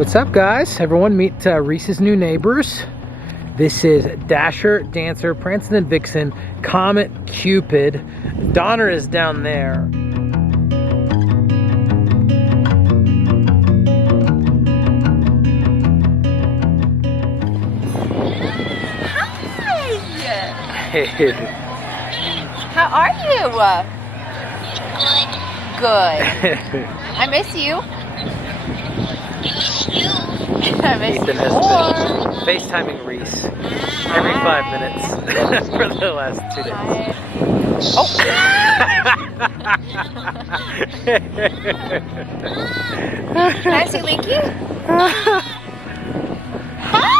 What's up, guys? Everyone, meet Reese's new neighbors. This is Dasher, Dancer, Prancing and Vixen, Comet, Cupid. Donner is down there. Hi! How are you? Good. I miss you. I miss Ethan you has more. been FaceTiming Reese every 5 minutes for the last 2 days. Oh! Can I see Linky? Hi!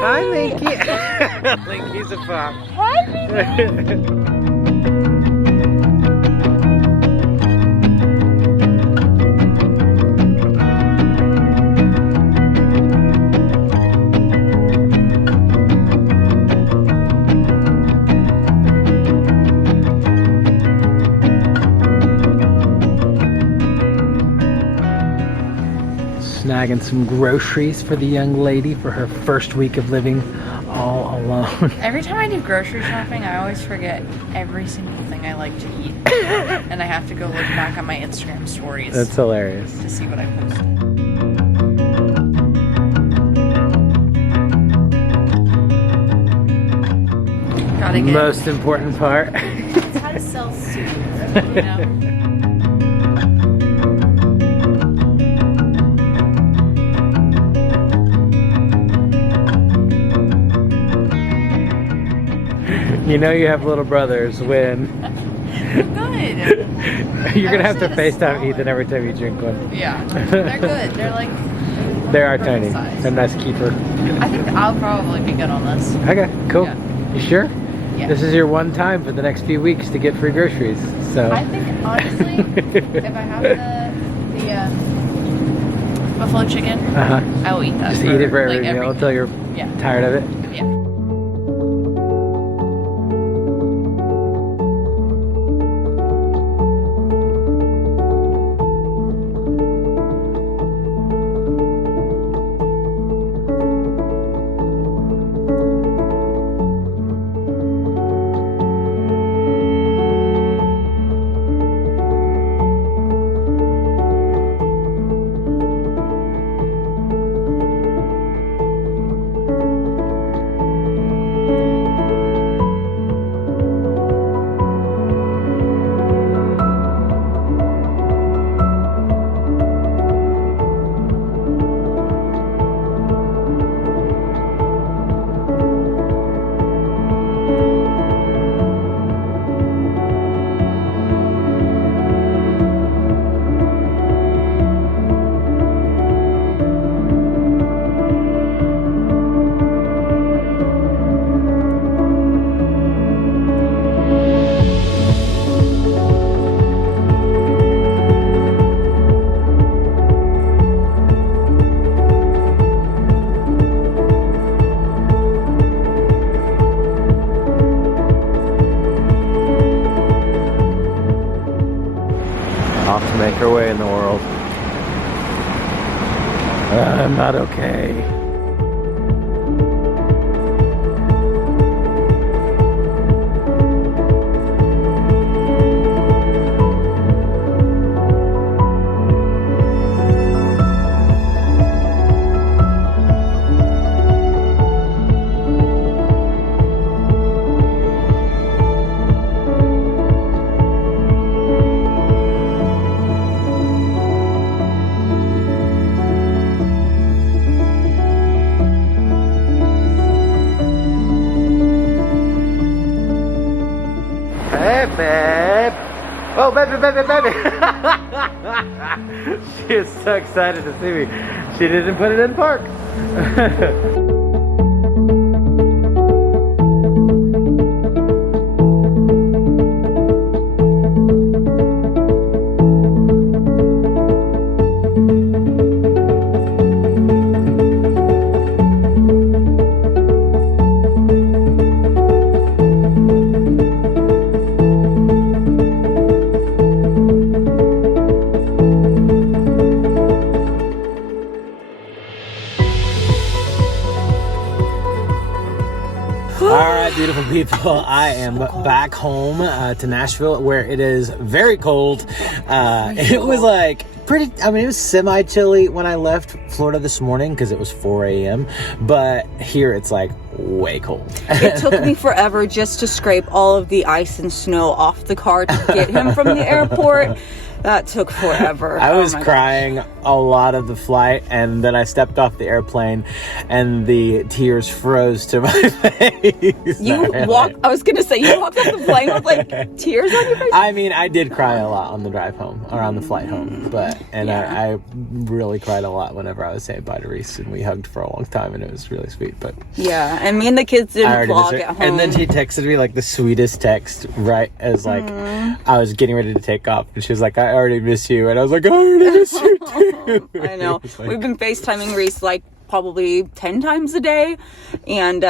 Hi, Linky. Linky's a pop. Hi, baby. Snagging some groceries for the young lady for her first week of living all alone. Every time I do grocery shopping, I always forget every single thing I like to eat. And I have to go look back on my Instagram stories. That's hilarious. To see what I posted. Gotta get Most important part. It's how to self-soothe, you know? You know you have little brothers when Good. you're gonna have to FaceTime Ethan every time you drink one. Yeah, they're good. They're like They are perfect tiny. size. They're nice keeper. I think I'll probably be good on this. Okay, cool. Yeah. You sure? Yeah. This is your one time for the next few weeks to get free groceries. So I think honestly, if I have the buffalo chicken, I will eat that. just eat it for every like, meal until you're tired of it. Yeah. Off to make her way in the world. I'm not okay. Hey, babe. Oh, baby, baby, baby. She is so excited to see me. She didn't put it in park. beautiful people. I am back home to Nashville, where it is very cold. It was like it was semi-chilly when I left Florida this morning because it was 4 a.m. But here it's like way cold. It took me forever just to scrape all of the ice and snow off the car to get him from the airport. That took forever. I was crying a lot of the flight, and then I stepped off the airplane and the tears froze to my face. I was gonna say, you walked off the plane with like tears on your face? I mean, I did cry a lot on the drive home, or on the flight home, I really cried a lot whenever I was saying bye to Reese, and we hugged for a long time, and it was really sweet. But yeah, and me and the kids didn't vlog at home. And then she texted me like the sweetest text right as like I was getting ready to take off, and she was like, I already miss you, and I was like, I already miss you too. I know. We've been FaceTiming Reese like probably 10 times a day, and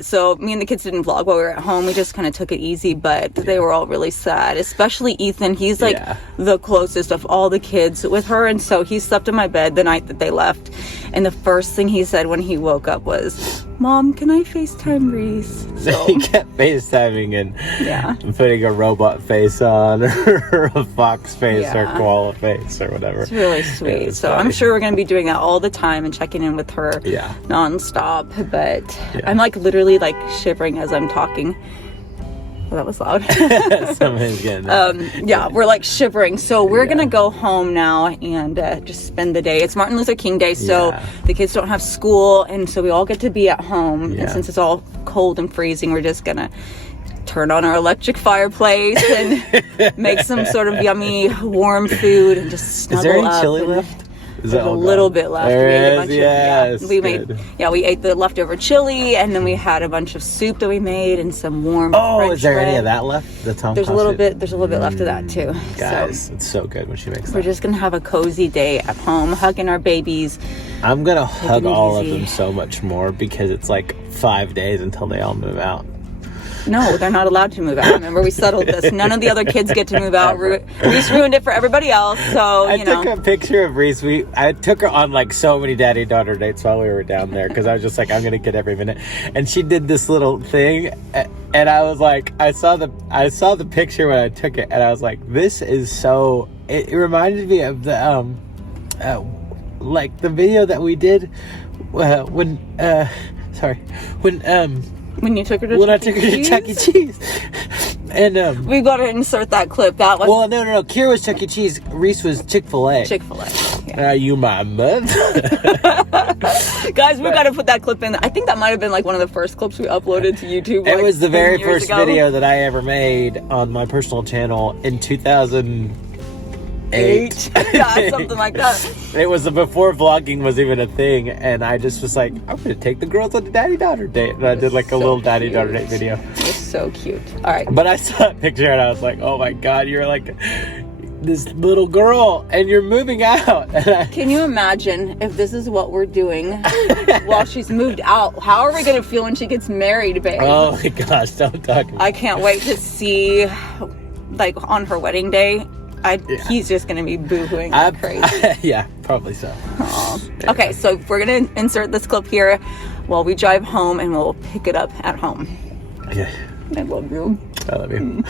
so me and the kids didn't vlog while we were at home. We just kind of took it easy, but they were all really sad, especially Ethan. He's like the closest of all the kids with her, and so he slept in my bed the night that they left, and the first thing he said when he woke up was, Mom, can I FaceTime Reese? So he kept FaceTiming and putting a robot face on, or a fox face, or koala face, or whatever. It's really sweet. So funny. I'm sure we're going to be doing that all the time and checking in with her nonstop. But I'm like literally like shivering as I'm talking. Well, that was loud. Somebody's getting we're like shivering. So we're gonna go home now and just spend the day. It's Martin Luther King Day, so the kids don't have school, and so we all get to be at home. And since it's all cold and freezing, we're just gonna turn on our electric fireplace and make some sort of yummy warm food and just snuggle up. Is there any chili left? There's a little bit left. We ate the leftover chili, and then we had a bunch of soup that we made and some warm French is there bread. any of that left? There's a little bit left of that too. Guys, it's so good when she makes that. We're just gonna have a cozy day at home, hugging our babies. I'm gonna hug all of them so much more because it's like 5 days until they all move out. No, they're not allowed to move out. Remember, we settled this. None of the other kids get to move out. Reese ruined it for everybody else. So, I took a picture of Reese. I took her on like so many daddy-daughter dates while we were down there because I was just like, I'm gonna get every minute. And she did this little thing, and I was like, I saw the picture when I took it, and I was like, this is so. It reminded me of the like the video that we did when you took her to I took her to Chuck E. Cheese. And we got to insert that clip. That was no. Kira was Chuck E. Cheese. Reese was Chick-fil-A. Yeah. Are you my mother? Guys, we got to put that clip in. I think that might have been like one of the first clips we uploaded to YouTube. It was the very first video that I ever made on my personal channel in 2008. Yeah, something like that. It was before vlogging was even a thing, and I just was like, I'm gonna take the girls on a daddy-daughter date, and I did like a little daddy-daughter date video. It's so cute. All right, but I saw that picture and I was like, oh my god, you're like this little girl and you're moving out. Can you imagine if this is what we're doing while she's moved out? How are we gonna feel when she gets married, babe? Oh my gosh, don't talk about I can't wait to see, like, on her wedding day. He's just going to be boohooing like crazy. Yeah, probably so. Yeah. Okay, so we're going to insert this clip here while we drive home, and we'll pick it up at home. Yeah. I love you. I love you. I'm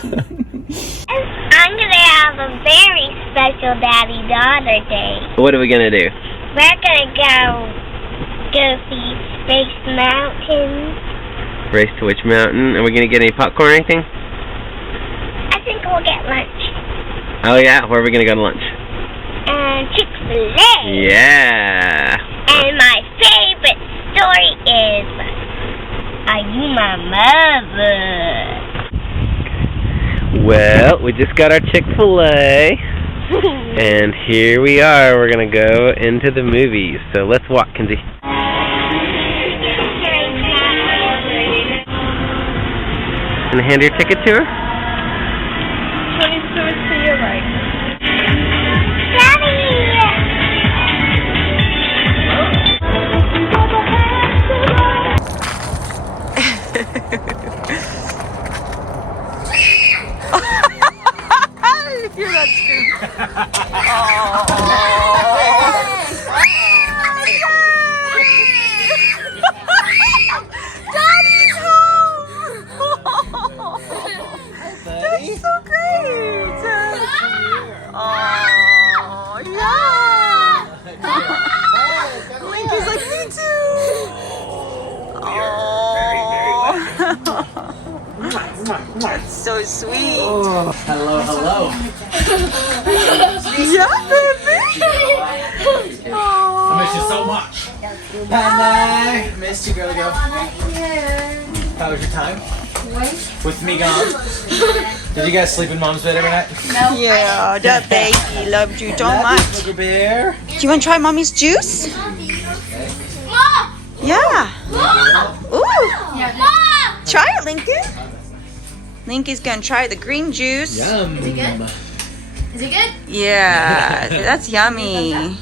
going to have a very special daddy-daughter day. What are we going to do? We're going to go see Race Mountain. Race to which mountain? Are we going to get any popcorn or anything? I think we'll get lunch. Oh yeah? Where are we going to go to lunch? Chick-fil-A. Yeah. And my favorite story is, are you my mother? Well, we just got our Chick-fil-A. And here we are. We're going to go into the movies. So let's walk, Kenzie. And hand your ticket to her? 20 stores to your right. Daddy! You hear that scream? Daddy's home! That's so sweet. Oh, hello, hello. Yeah, baby. I miss you so much. Hi, missed you, girl. How was your time? With me gone? Did you guys sleep in mom's bed every night? No. Yeah, that baby loved you so much. Sugar bear. Do you want to try mommy's juice? Yeah. Ooh. Try it, Lincoln. Lincoln's gonna try the green juice. Yum. Is it good? Is it good? Yeah, that's yummy.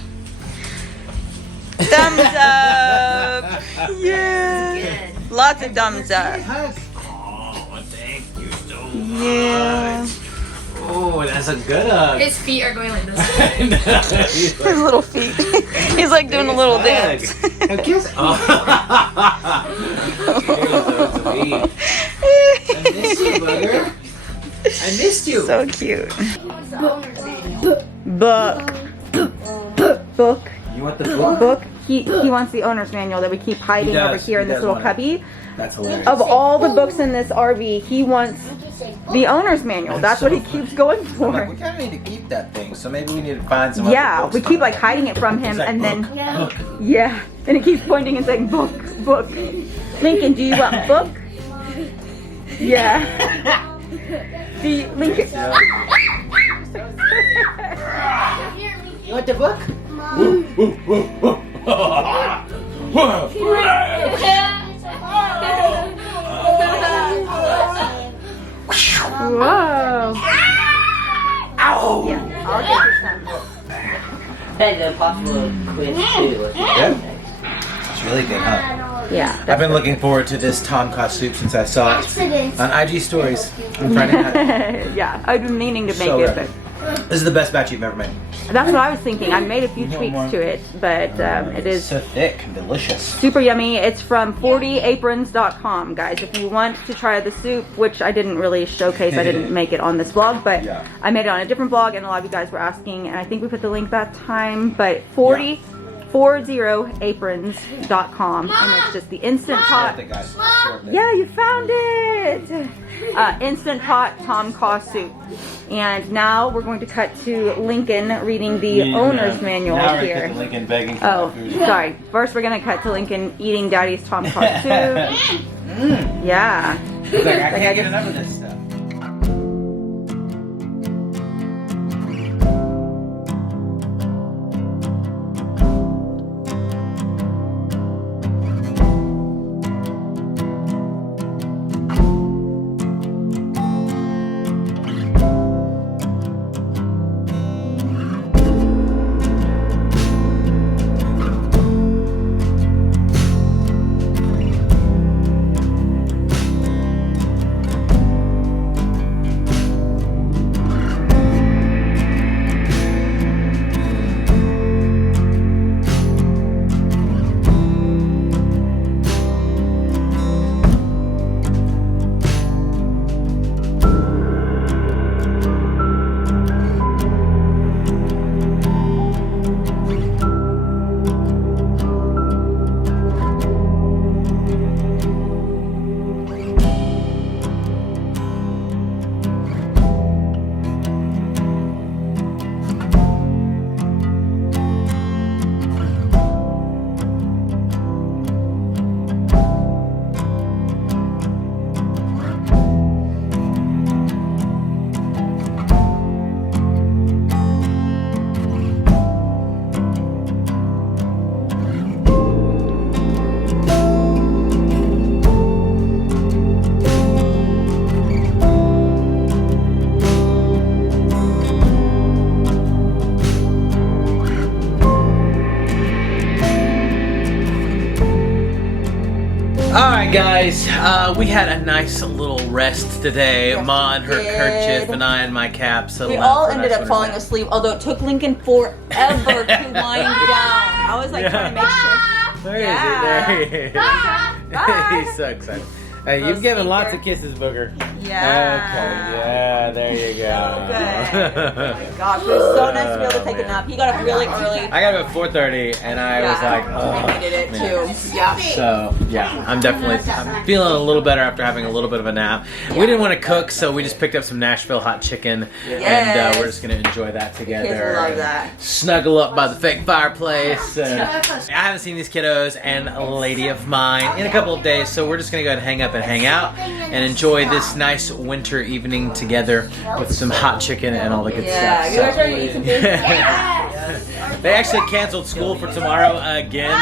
Thumbs up. Yeah. Lots of thumbs up. Oh, thank you so much. Yeah. Oh, that's a good hug. His feet are going like this. His little feet. He's like doing a little dance. A kiss. Oh. You're so sweet. I missed you, bugger. I missed you. So cute. Book. Book. You want the book? Book. He wants the owner's manual that we keep hiding He does. over here in He this does little want it. cubby. That's hilarious. Of all the books in this RV, he wants the owner's manual. That's what he keeps going I'm like, for. we kind of need to keep that thing, so maybe we need to find some other Yeah, books we from keep it. like hiding it from him, It's like, and then book. yeah, and he keeps pointing and saying book, book. Lincoln, do you want book? Yeah. The Lincoln. You want the book? Whoa. Ow! Yeah, I'll get you some. Hey, the possible quiz too. Yeah? It's really good, huh? Yeah. I've been looking forward to this Tom Cod soup since I saw it on IG stories on Friday night. Yeah, I've been meaning to make So it, good. but This is the best batch you've ever made. that's what I was thinking. I made a few tweaks to it, but it is so thick and delicious. super yummy. It's from 40aprons.com, guys. If you want to try the soup, which I didn't really showcase, I didn't make it on this vlog, but Yeah. I made it on a different vlog, and a lot of you guys were asking, and I think we put the link that time, but 40aprons.com, and it's just the instant pot. Worth it, guys. It's worth it. Yeah, you found it! Instant pot Tom Kha soup. And now we're going to cut to Lincoln reading the owner's manual Now we're here. gonna get to Lincoln begging for Oh, my food. sorry. First, we're gonna cut to Lincoln eating Daddy's Tom Kha soup. Yeah. He's like, I can't get enough of this stuff. Alright guys, we had a nice little rest today. Yes, Ma and her we did. kerchief and I and my cap. So We all ended up falling asleep, although it took Lincoln forever to wind down. I was like trying to make sure. There Yeah. he is. There he is. Bye. He's so excited. Hey, you've Roast given beef lots here. of kisses, Booger. Yeah. Okay, yeah, there you go. So good. Oh my gosh, it was so nice to be able to take a nap. He got up really early. I got up at 4:30, and I was like, oh, I needed it man. too. Yeah. So yeah, I'm feeling a little better after having a little bit of a nap. We didn't want to cook, so we just picked up some Nashville hot chicken, and we're just gonna enjoy that together. Kids love that. Snuggle up by the fake fireplace. And I haven't seen these kiddos and a lady of mine in a couple of days, so we're just gonna go ahead and hang up and hang out and enjoy this nice winter evening together with some hot chicken and all the good stuff. You guys ready to eat some food? They actually canceled school for tomorrow again.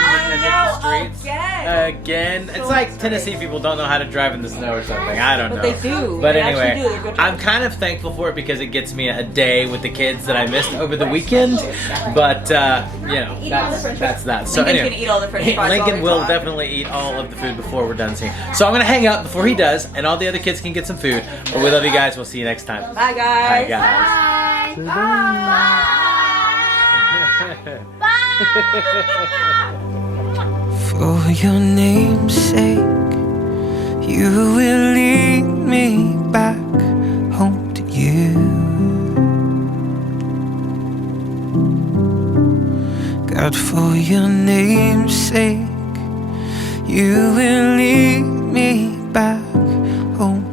Again. It's like Tennessee people don't know how to drive in the snow or something. I don't know. But they do. But They anyway, actually do. They're good I'm kind of thankful for it because it gets me a day with the kids that I missed over the weekend. But you know, that's that. So Lincoln's anyway, gonna eat all the French fries Lincoln while we will talk. definitely eat all of the food before we're done singing. So I'm gonna hang up before he does, and all the other kids can get some food. But we love you guys. We'll see you next time. Bye, guys. Bye, guys. For your name's sake, you will lead me back home to you. God, for your name's sake, you will lead me back home